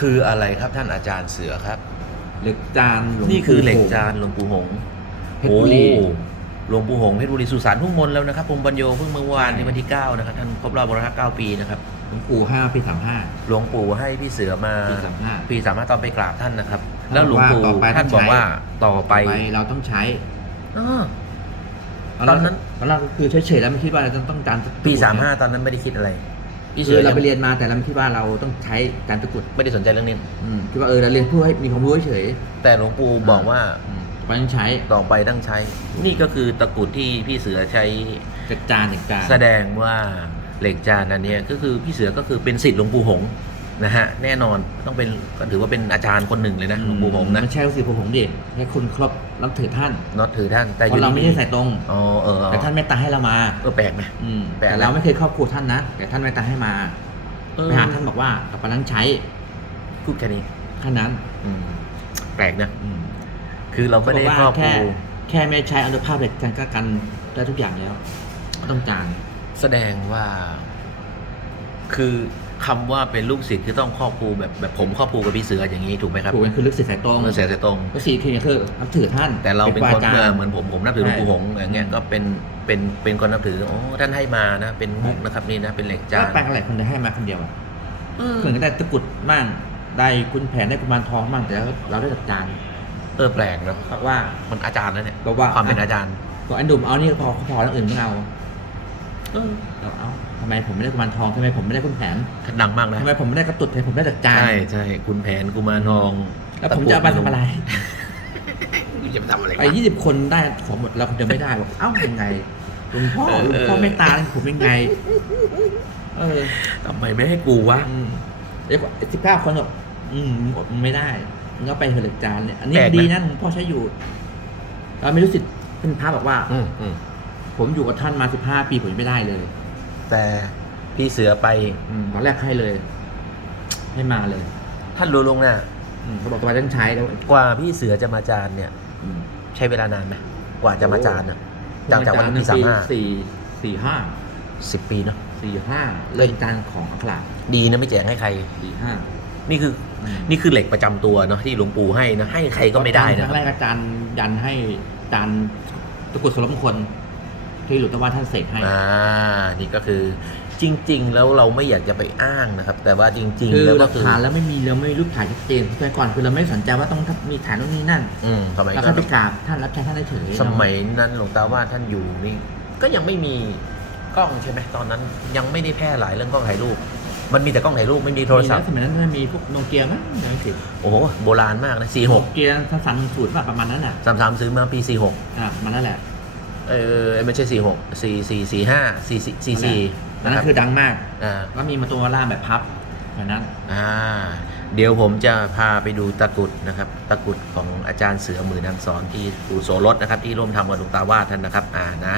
คืออะไรครับท่านอาจารย์เสือครับ เหล็กจานหลวงนี่คือเหล็กปู่จานหลวงปู่หงส์เพชรบุรีโอ้หลวงปู่หงส์เพชรบุรีสุสานทุ่งมนต์แล้วนะครับผมบรรโยเพิ่งเมื่อวานในวันที่9นะครับท่านครบรอบวาระ9ปีนะครับหลวงปู่ห้าปีสามห้าหลวงปู่ให้พี่เสือมาปี35ปีสามารถตอนไปกราบท่านนะครับท่านแล้วหลวงปู่บอกว่าต่อไปท่านบอกว่าต่อไปไปเราต้องใช้อ้อตอนนั้นตอนนั้นคือเฉยๆแล้วไม่คิดว่าเราจะต้องการปี35ตอนนั้นไม่ได้คิดอะไร พี่คืเสืออเราไปยังเรียนมาแต่เราไม่คิดว่าเราต้องใช้การตะกรุดไม่ได้สนใจเรื่องนี้ อืมคิดว่าเออเราเรียนเพื่อให้มีความรู้เฉยแต่หลวงปู่บอกว่าๆอืมต่อไปต้องใช้ต่อไปต้องใช้ นี่ก็คือตะกรุดที่พี่เสือใช้เหล็กจานเหล็กจานแสดงว่าเหล็กจานอันเนี้ยก็คือพี่เสือก็คือเป็นศิษย์หลวงปู่หงส์ นะฮะแน่นอนต้องเป็นก็ถือว่าเป็นอาจารย์คนหนึ่งเลยนะหลวงปู่หงส์นะไม่ใช่ว่าสิผมผมดิให้คนครบรับถือท่านน็อตถือท่าน แต่อเพยู่ราะเราไม่ได้ใส่ตรงอ๋อเออเออแต่ท่านเมตตาให้เรามาเออแปลกไหมอืมแปลกแต่นะเราไม่เคยครอบครัวท่านนะแต่ท่านเมตตาให้มาเออไปหาท่านบอกว่าต่อไปต้องใช้พูดแค่นี้แค่นั้นอืมแปลกนะอืมคือเราไม่ได้เขาครบออบกคว่ารูแค่แค่ไม่ใช้อนุภาพเหล็กกันก็กันได้ทุกอย่างแล้วไม่ต้องจานแสดงว่าคือ คำว่าเป็นลูกศิษย์คือต้องครอบครูแบบแบบผมครอบครูกับพี่เสืออย่างนี้ถูกไหมครับถูกไหมคือลึกศิษย์สายตรงเมื่อเสียเสียตรง ก็สี่คือคือนับถือท่านแต่เราเป็นคคนรูอาจารเมื่อย์เหมือนผมผมนับถือหลวงปู่ใช่หงส์อย่างเงี้ยก็เป็นเป็นเป็นคนนับถือโอ้ท่านให้มานะ เป็นมุกนะครับนี่นะเป็นเหล็กจาแล้วนแปลงอะไรคนจะให้มาคนเดียวอะเออเหมือนก็ได้ตะกรุดบ้างได้คุณแผนได้กุมารทองบ้างแต่เราได้จัดจานเออแปลกเนาะเพราะว่า มันอาจารย์นะเนี่ยบอกว่า ความเป็นอาจารย์ บอกอันดุมเอานี่ก็พอพอแล้วอื่นไม่เอา เออเราเอาทำไมผมไม่ได้กุมารทองทำไมผมไม่ได้คุณแผนท่านดังมากนะทำไมผมไม่ได้กระตุดทำไมผมไม่ได้จัดจานใช่ใช่คุณแผนกุมารทองแล้วผมจะเอาไปทำอะไรคุณจะไปทำอะไรไปยี่สิบคนได้ของหมดเราคนเดียวไม่ได้บอกเอ้ายังไงหลวงพ่อเออหลวงพ่อไม่ตาผมยังไง เออทำไมไม่ให้กูวะอืมเดี๋ยวสิบเก้าคนบอกอืมอดไม่ได้มึงก็ไปเถอะจานเนี่ยอันนี้แปลกนะดีนะหลวงพ่อใช้อยู่เราไม่รู้สิทธิ์เป็นพระบอกว่า อืมอืม ผมอยู่กับท่านมาสิบห้าปีผมยังไม่ได้เลยแต่พี่เสือไปอืมตอนแรกให้เลย ไม่มาเลยท่านรู้ลงน่ะอืมเขาบอกตัวต้องใช้แล้วกว่าพี่เสือจะมาจานเนี่ย อืม ใช้เวลานานไหมกว่าจะมาจานนะจากจากวันหนึ่ที่งสามห้าสี่สี่ห้าสิบปีเนาะสี่ห้าเริ่มจานของอัคระดีนะไม่แจกให้ใคร สี่ห้านี่คืออืมนี่คือเหล็กประจำตัวเนาะที่หลวงปู่ให้นะให้ใครก็ไม่ได้นะคครั้รับงแรกอาจารย์ยันให้อาจารย์ตะกรุดสรมงคล ที่หลุดตะวันท่านเสกให้ อ่า นี่ก็คือจริง ๆ แล้วเราไม่อยากจะไปอ้างนะครับ แต่ว่าจริง คืๆ อแล้วหก็ลักคือฐานแล้วไม่มีแล้วไม่มีรูปถ่ายชัดเจนแต่ก่อนคือเราไม่สนใจว่าต้องมีถ่ายนู่นนี่นั่นอืมสมัยแล้วก่อก็นไปกราบท่านรับใช้ท่านได้เฉยสมัยนั้นหลวงตาว่าท่านอยู่นี่ ก็ยังไม่มีกล้องใช่ไหมตอนนั้น ยังไม่ได้แพร่หลายเรื่องกล้องถ่ายรูป มันมีแต่กล้องถ่ายรูปไม่มีโทรศัพท์ มีนะสมัยนั้นมันมีพวกโนเกียมั้งยังไม่ผิดโอ้โหโบราณมากนะสี่หกเกียร์สันสันสูตรแบบประมาณนั้นอะสามสามซื้อมาปีสี่หกอ่าประมาณนั้นแหละ เออไม่ใช่สี่หกสี่สี่สี่ห้าสี่สี่สี่สี่อันนั้นคือดังมากอ่าแล้วมีมาตัวล่าแบบพับแบบนั้นอ่าเดี๋ยวผมจะพาไปดูตะกรุดนะครับ ตะกรุดของอาจารย์เสือมือนางสอนที่ปู่โสรสนะครับ ที่ร่วมทำกับหลวงตาวาดท่านนะครับ อ่านะ